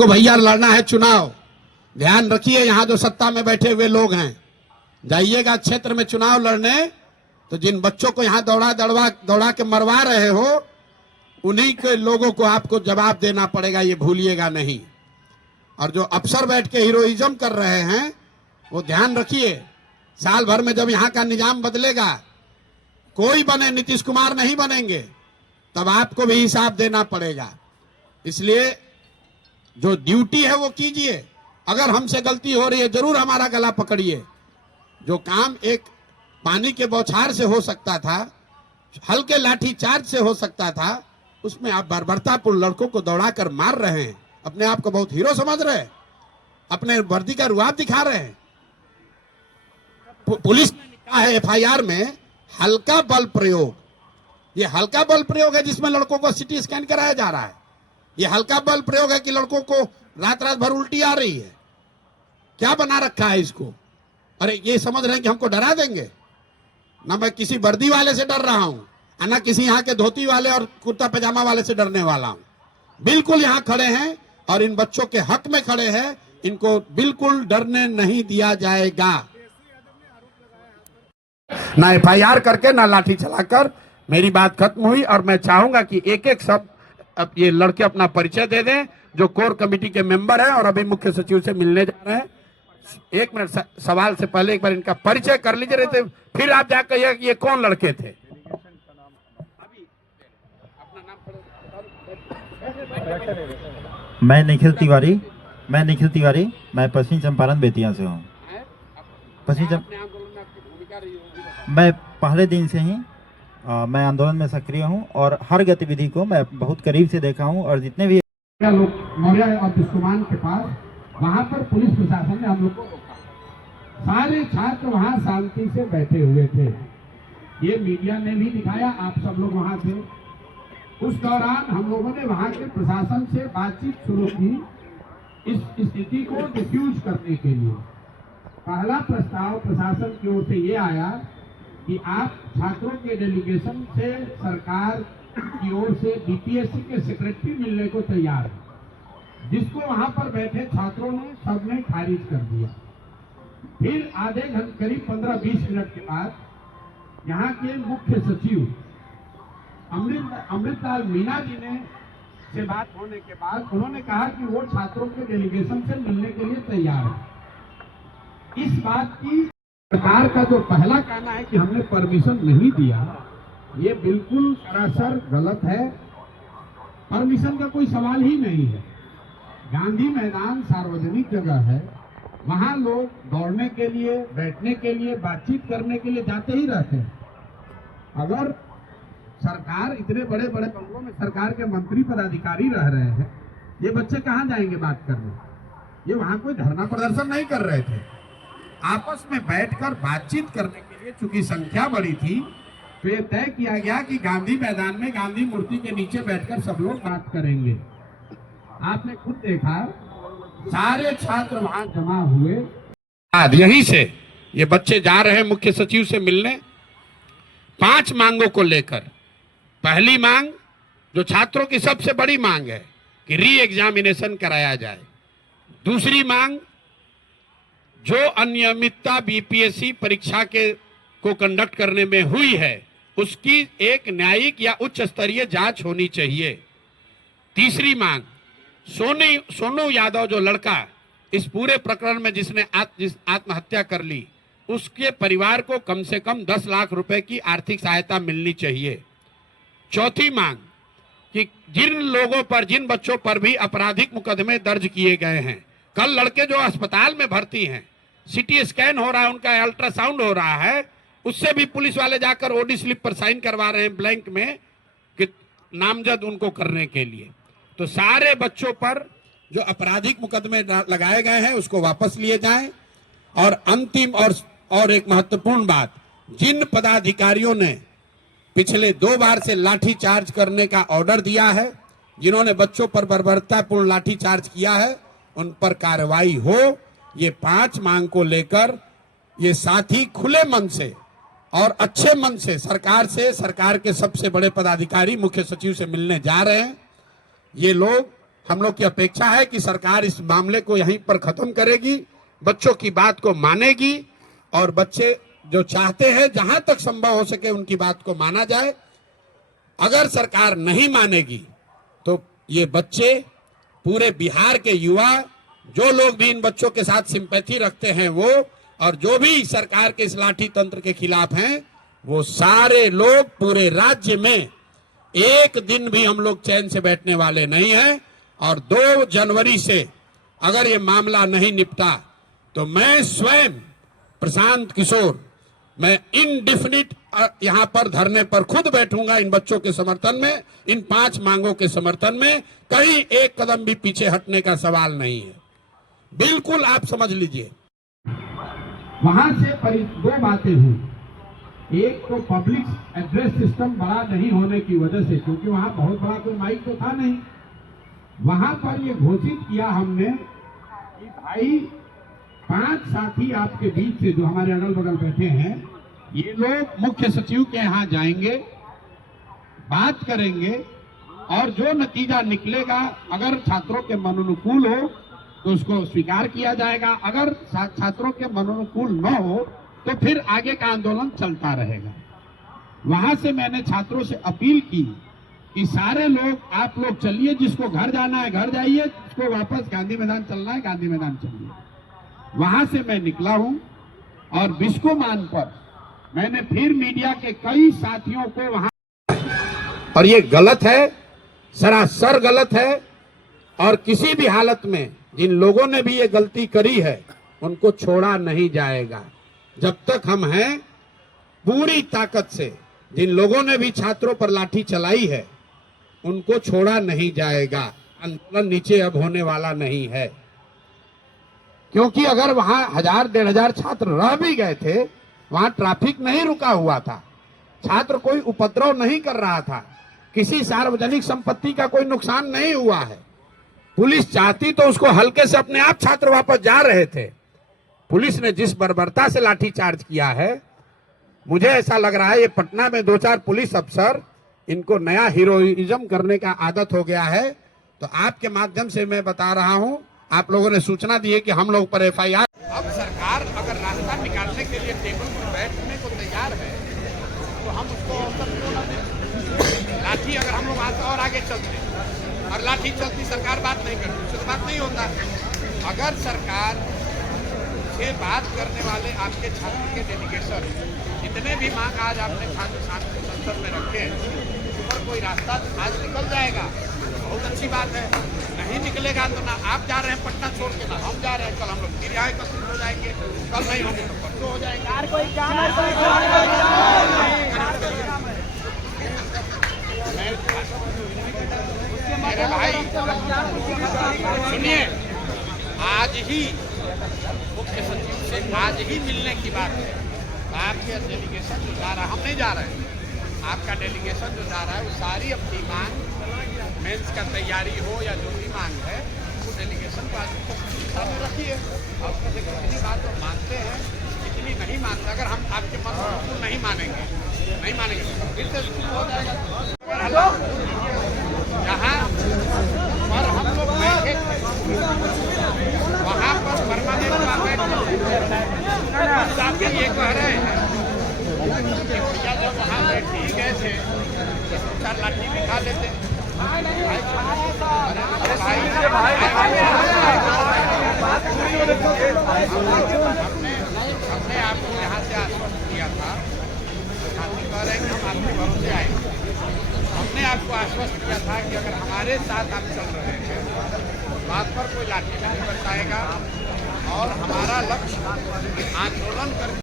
को भैया लड़ना है चुनाव, ध्यान रखिए यहाँ जो सत्ता में बैठे हुए लोग हैं, जाइएगा क्षेत्र में चुनाव लड़ने तो जिन बच्चों को यहाँ दौड़ा के मरवा रहे हो उन्हीं के लोगों को आपको जवाब देना पड़ेगा, ये भूलिएगा नहीं। और जो अफसर बैठ के हीरोइज्म कर रहे हैं वो ध्यान रखिए, साल भर में जब यहाँ का निजाम बदलेगा, कोई बने नीतीश कुमार नहीं बनेंगे, तब आपको भी हिसाब देना पड़ेगा। इसलिए जो ड्यूटी है वो कीजिए। अगर हमसे गलती हो रही है जरूर हमारा गला पकड़िए। जो काम एक पानी के बौछार से हो सकता था, हल्के लाठी चार्ज से हो सकता था, उसमें आप बर्बरतापूर्ण लड़कों को दौड़ाकर मार रहे हैं, अपने आप को बहुत हीरो समझ रहे हैं, अपने वर्दी का रुआब दिखा रहे हैं। पुलिस ने लिखा है एफआईआर में हल्का बल प्रयोग। ये हल्का बल प्रयोग है जिसमें लड़कों को सिटी स्कैन कराया जा रहा है। ये हल्का बल प्रयोग है कि लड़कों को रात रात भर उल्टी आ रही है। क्या बना रखा है इसको? अरे ये समझ रहे हैं कि हमको डरा देंगे। ना मैं किसी वर्दी वाले से डर रहा हूं, ना किसी यहाँ के धोती वाले और कुर्ता पैजामा वाले से डरने वाला हूं। बिल्कुल यहाँ खड़े हैं और इन बच्चों के हक में खड़े हैं, इनको बिल्कुल डरने नहीं दिया जाएगा। ना एफआईआर करके ना लाठी चलाकर। मेरी बात खत्म हुई और मैं चाहूंगा कि एक एक सब अब ये लड़के अपना परिचय दे दें जो कोर कमेटी के मेंबर हैं और अभी मुख्य सचिव से मिलने जा रहे हैं। एक मिनट, सवाल से पहले एक बार इनका परिचय कर लीजिए, रहते फिर आप जाकर कहिए कि ये कौन लड़के थे। मैं निखिल तिवारी, मैं पश्चिम चंपारण बेतिया से हूँ। मैं पहले दिन से ही मैं आंदोलन में सक्रिय हूँ और हर गतिविधि को मैं बहुत करीब से देखा हूँ। और जितने भी लोग मौर्य और दुष्कुमान के पास, वहां पर पुलिस प्रशासन ने हम लोग को रोका। सारे छात्र वहां शांति से बैठे हुए थे, ये मीडिया ने भी दिखाया, आप सब लोग वहां थे। उस दौरान हम लोगों ने वहां के प्रशासन से बातचीत शुरू की इस स्थिति को डिफ्यूज करने के लिए। पहला प्रस्ताव प्रशासन की ओर से ये आया कि आप छात्रों के डेलीगेशन से सरकार की ओर से बीपीएससी के सेक्रेटरी मिलने को तैयार है, जिसको वहां पर बैठे छात्रों ने सबने खारिज कर दिया। फिर आधे घंटे करीब 15-20 मिनट के बाद यहाँ के मुख्य सचिव अमृतलाल मीना जी ने से बात होने के बाद उन्होंने कहा कि वो छात्रों के डेलीगेशन से मिलने के लिए तैयार है। इस बात की सरकार का जो पहला कहना है कि हमने परमिशन नहीं दिया, ये बिल्कुल सरासर गलत है। परमिशन का कोई सवाल ही नहीं है। गांधी मैदान सार्वजनिक जगह है, वहां लोग दौड़ने के लिए, बैठने के लिए, बातचीत करने के लिए जाते ही रहते हैं। अगर सरकार इतने बड़े बड़े बंगलों में सरकार के मंत्री पदाधिकारी रह रहे हैं, ये बच्चे कहाँ जाएंगे बात करने? ये वहां कोई धरना प्रदर्शन नहीं कर रहे थे, आपस में बैठकर बातचीत करने के लिए। चूंकि संख्या बड़ी थी तो ये तय किया गया कि गांधी मैदान में गांधी मूर्ति के नीचे बैठकर सब लोग बात करेंगे। आपने खुद देखा, सारे छात्र वहां जमा हुए। यहीं से ये बच्चे जा रहे हैं मुख्य सचिव से मिलने 5 मांगों को लेकर। पहली मांग, जो छात्रों की सबसे बड़ी मांग है, कि री एग्जामिनेशन कराया जाए। दूसरी मांग, जो अनियमितता बीपीएससी परीक्षा को कंडक्ट करने में हुई है उसकी एक न्यायिक या उच्च स्तरीय जांच होनी चाहिए। तीसरी मांग, सोनू यादव जो लड़का इस पूरे प्रकरण में जिसने आत्महत्या कर ली, उसके परिवार को कम से कम 10 लाख रुपए की आर्थिक सहायता मिलनी चाहिए। चौथी मांग, कि जिन बच्चों पर भी आपराधिक मुकदमे दर्ज किए गए हैं, कल लड़के जो अस्पताल में भर्ती हैं, सीटी स्कैन हो रहा है, उनका अल्ट्रासाउंड हो रहा है, उससे भी पुलिस वाले जाकर ओडी स्लिप पर साइन करवा रहे हैं ब्लैंक में कि नामजद उनको करने के लिए। तो सारे बच्चों पर जो आपराधिक मुकदमे लगाए गए हैं उसको वापस लिए जाएं। और अंतिम और एक महत्वपूर्ण बात, जिन पदाधिकारियों ने पिछले 2 बार से लाठी चार्ज करने का ऑर्डर दिया है, जिन्होंने बच्चों पर बर्बरतापूर्ण लाठी चार्ज किया है, उन पर कार्रवाई हो। ये 5 मांग को लेकर ये साथी खुले मन से और अच्छे मन से सरकार के सबसे बड़े पदाधिकारी मुख्य सचिव से मिलने जा रहे हैं। ये लोग हम लोग की अपेक्षा है कि सरकार इस मामले को यहीं पर खत्म करेगी, बच्चों की बात को मानेगी और बच्चे जो चाहते हैं जहां तक संभव हो सके उनकी बात को माना जाए। अगर सरकार नहीं मानेगी तो ये बच्चे, पूरे बिहार के युवा, जो लोग भी इन बच्चों के साथ सिंपैथी रखते हैं वो, और जो भी सरकार के इस लाठी तंत्र के खिलाफ हैं, वो सारे लोग पूरे राज्य में एक दिन भी हम लोग चैन से बैठने वाले नहीं हैं। और 2 जनवरी से अगर ये मामला नहीं निपटा तो मैं स्वयं प्रशांत किशोर, मैं इनडिफिनिट यहां पर धरने पर खुद बैठूंगा इन बच्चों के समर्थन में, इन 5 मांगों के समर्थन में। कहीं एक कदम भी पीछे हटने का सवाल नहीं है, बिल्कुल आप समझ लीजिए। वहां से 2 बातें हुई। एक तो पब्लिक एड्रेस सिस्टम बड़ा नहीं होने की वजह से, क्योंकि वहां बहुत बड़ा कोई माइक तो था नहीं, वहां पर ये घोषित किया हमने कि भाई 5 साथी आपके बीच से जो हमारे अगल बगल बैठे हैं, ये लोग मुख्य सचिव के यहाँ जाएंगे, बात करेंगे और जो नतीजा निकलेगा, अगर छात्रों के मनोनुकूल हो तो उसको स्वीकार किया जाएगा, अगर छात्रों के मनोनुकूल न हो तो फिर आगे का आंदोलन चलता रहेगा। वहां से मैंने छात्रों से अपील की कि सारे लोग, आप लोग चलिए, जिसको घर जाना है घर जाइए, जिसको वापस गांधी मैदान चलना है गांधी मैदान चलिए। वहां से मैं निकला हूं और बिस्कोमान पर मैंने फिर मीडिया के कई साथियों को वहां, और ये गलत है, सरासर गलत है। और किसी भी हालत में जिन लोगों ने भी ये गलती करी है उनको छोड़ा नहीं जाएगा। जब तक हम हैं, पूरी ताकत से जिन लोगों ने भी छात्रों पर लाठी चलाई है उनको छोड़ा नहीं जाएगा। आंदोलन नीचे अब होने वाला नहीं है, क्योंकि अगर वहां 1000-1500 छात्र रह भी गए थे, वहां ट्रैफिक नहीं रुका हुआ था, छात्र कोई उपद्रव नहीं कर रहा था, किसी सार्वजनिक संपत्ति का कोई नुकसान नहीं हुआ है। पुलिस चाहती तो उसको हल्के से अपने आप छात्र वापस जा रहे थे। पुलिस ने जिस बर्बरता से लाठीचार्ज किया है, मुझे ऐसा लग रहा है ये पटना में 2-4 पुलिस अफसर, इनको नया हीरोइज्म करने का आदत हो गया है। तो आपके माध्यम से मैं बता रहा हूं, आप लोगों ने सूचना दी है कि हम लोग पर FIR। अब सरकार अगर रास्ता निकालने के लिए टेबल पर बैठने को तैयार है तो हम उसको अवसर क्यों न दें। लाठी अगर हम लोग और आगे चलते और लाठी चलती, सरकार बात नहीं करती, उससे बात नहीं होता। अगर सरकार से बात करने वाले आपके छात्र के डेलीगेशन, जितने भी मांग आज आपने संसद में रखे हैं, पर कोई रास्ता आज निकल जाएगा, बहुत अच्छी बात है। नहीं निकलेगा तो ना आप जा रहे हैं पटना छोड़ के, ना हम जा रहे हैं। कल हम लोग फिर यहाँ एकत्रित हो जाएंगे, कल नहीं होंगे तो परसों हो जाएंगे। मेरे भाई सुनिए, आज ही मुख्य सचिव से आज ही मिलने की बात है। आपके डेलीगेशन जो जा रहा है, हम नहीं जा रहे हैं, आपका डेलीगेशन जो जा रहा है वो सारी अपनी मांग, मेंस का तैयारी हो या जो भी मांग है, वो डेलीगेशन को आज रखिए। और उसमें से कितनी बात तो मानते हैं, कितनी नहीं मानते। अगर हम आपके मत बिल्कुल नहीं मानेंगे फिर से शुरू हो जाएगा। जहाँ पर हम लोग बैठे वहाँ पर परमानेंट बैठे ये कह रहे हैं भैया जब वहाँ बैठी गए थे 4 लाठी दिखा लेते। हमने आपको यहाँ से आश्वस्त किया था, साथी कह रहे हैं कि हम आपके भरोसे आएंगे। हमने आपको आश्वस्त किया था कि अगर हमारे साथ आप चल रहे हैं, बात पर कोई लाठी नहीं बरसाएगा और हमारा लक्ष्य आंदोलन कर